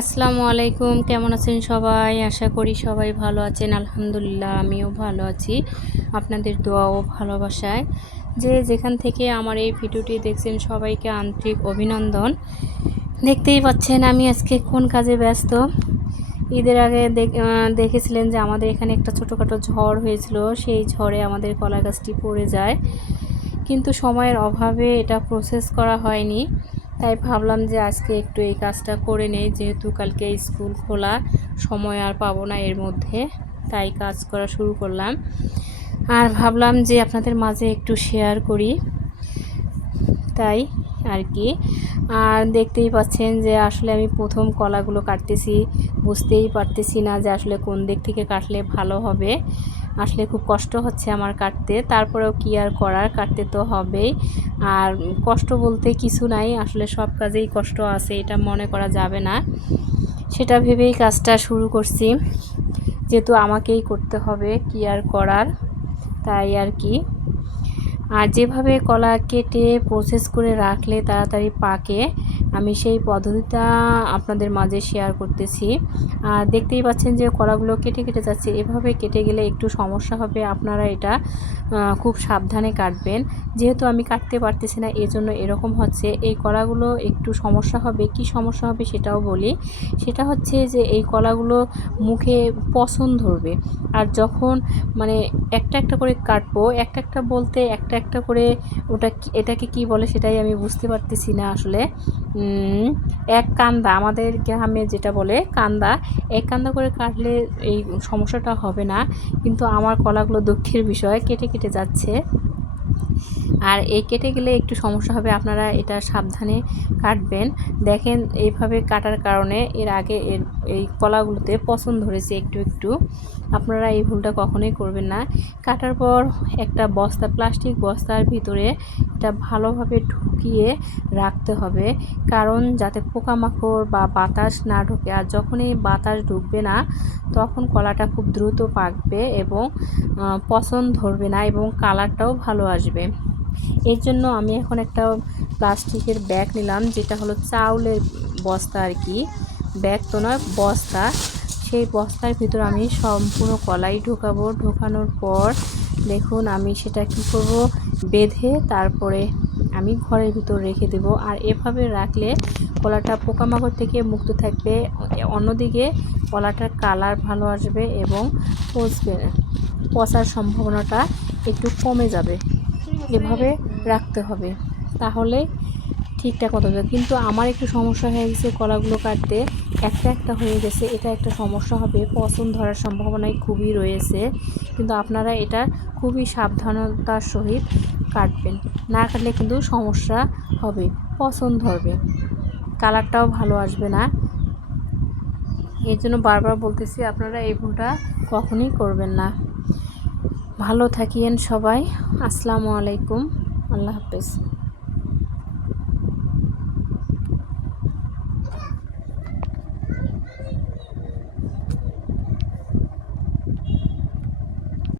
আসসালামু আলাইকুম, কেমন আছেন সবাই? আশা করি সবাই ভালো আছেন। আলহামদুলিল্লাহ আমিও ভালো আছি, আপনাদের দোয়া ও ভালোবাসায়। যে যেখান থেকে আমার এই ভিডিওটি দেখছেন সবাইকে আন্তরিক অভিনন্দন। দেখতেই পাচ্ছেন আমি আজকে কোন কাজে ব্যস্ত। ঈদের আগে দেখেছিলেন যে আমাদের এখানে একটা ছোটোখাটো ঝড় হয়েছিল, সেই ঝড়ে আমাদের কলা গাছটি পড়ে যায়, কিন্তু সময়ের অভাবে এটা প্রসেস করা হয়নি। তাই ভাবলাম যে আজকে একটু এই কাজটা করে নেই, যেহেতু কালকে স্কুল খোলা, সময় আর পাবো না এর মধ্যে, তাই কাজ করা শুরু করলাম। আর ভাবলাম যে আপনাদের মাঝে একটু শেয়ার করি, তাই আর কি। আর দেখতেই পাচ্ছেন যে আসলে আমি প্রথম কলাগুলো কাটতেছি, বুঝতেই পারতেছি না যে আসলে কোন দিক থেকে কাটলে ভালো হবে। আসলে খুব কষ্ট হচ্ছে আমার কাটতে, তারপরেও কি আর করার, কাটতে তো হবেই। আর কষ্ট বলতে কিছু নাই, আসলে সব কাজেই কষ্ট আছে, এটা মনে করা যাবে না। সেটা ভেবেই কাজটা শুরু করছি, যেহেতু আমাকেই করতে হবে, কি আর করার, তাই আর কি। আর যেভাবে কলা কেটে প্রসেস করে রাখলে তাড়াতাড়ি পাকে, আমি সেই পদ্ধতিটা আপনাদের মাঝে শেয়ার করতেছি। আর দেখতেই পাচ্ছেন যে কলাগুলো কেটে কেটে যাচ্ছে, এভাবে কেটে গেলে একটু সমস্যা হবে, আপনারা এটা খুব সাবধানে কাটবেন। যেহেতু আমি কাটতে পারতেছি না, এজন্য এরকম হচ্ছে। এই কলাগুলো একটু সমস্যা হবে, কি সমস্যা হবে সেটাও বলি। সেটা হচ্ছে যে এই কলাগুলো মুখে পছন ধরবে, আর যখন মানে একটা একটা করে কাটবো, একটা একটা বলতে একটা একটা করে, এটাকে কি বলে সেটাই আমি বুঝতে পারতেছি না আসলে। এক কান্দা, আমাদের গ্রামে যেটা বলে কান্দা, এক কান্দা করে কাটলে এই সমস্যাটা হবে না, কিন্তু আমার কলাগুলো দুঃখের বিষয় কেটে কেটে যাচ্ছে। আর এই কেটে গেলে একটু সমস্যা হবে, আপনারা এটা সাবধানে কাটবেন। দেখেন এইভাবে কাটার কারণে এর আগে এই কলাগুলোতে পছন ধরেছে একটু একটু। আপনারা এই ভুলটা কখনোই করবেন না। কাটার পর একটা বস্তা, প্লাস্টিক বস্তার ভিতরে এটা ভালোভাবে ঢুকিয়ে রাখতে হবে, কারণ যাতে পোকামাকড় বা বাতাস না ঢোকে। আর যখনই বাতাস ঢুকবে না, তখন কলাটা খুব দ্রুত পাকবে এবং পছন ধরবে না, এবং কালারটাও ভালো আসবে। এর জন্য আমি এখন একটা প্লাস্টিকের ব্যাগ নিলাম, যেটা হলো চাউলের বস্তা আর কি, ব্যাগ তো নয়, বস্তা। সেই বস্তার ভিতর আমি সম্পূর্ণ কলাই ঢোকাবো। ঢোকানোর পর দেখুন আমি সেটা কি করব, বেঁধে তারপরে আমি ঘরের ভিতর রেখে দেব। আর এভাবে রাখলে কলাটা পোকামাকড় থেকে মুক্ত থাকবে, অন্যদিকে কলাটার কালার ভালো আসবে এবং পচার সম্ভাবনাটা একটু কমে যাবে। এভাবে রাখতে হবে, তাহলে ঠিকঠাক মতো হবে। কিন্তু আমার একটু সমস্যা হয়ে গেছে কলাগুলো কাটতে, একটা একটা হয়ে গেছে, এটা একটা সমস্যা হবে, পছন ধরার সম্ভাবনাই খুবই রয়েছে। কিন্তু আপনারা এটা খুবই সাবধানতার সহিত কাটবেন, না কাটলে কিন্তু সমস্যা হবে, পছন ধরবে, কালারটাও ভালো আসবে না। এর জন্য বারবার বলতেছি, আপনারা এই ভুলটা কখনোই করবেন না। ভালো থাকিয়েন সবাই। আসসালামু আলাইকুম, আল্লাহ হাফেজ।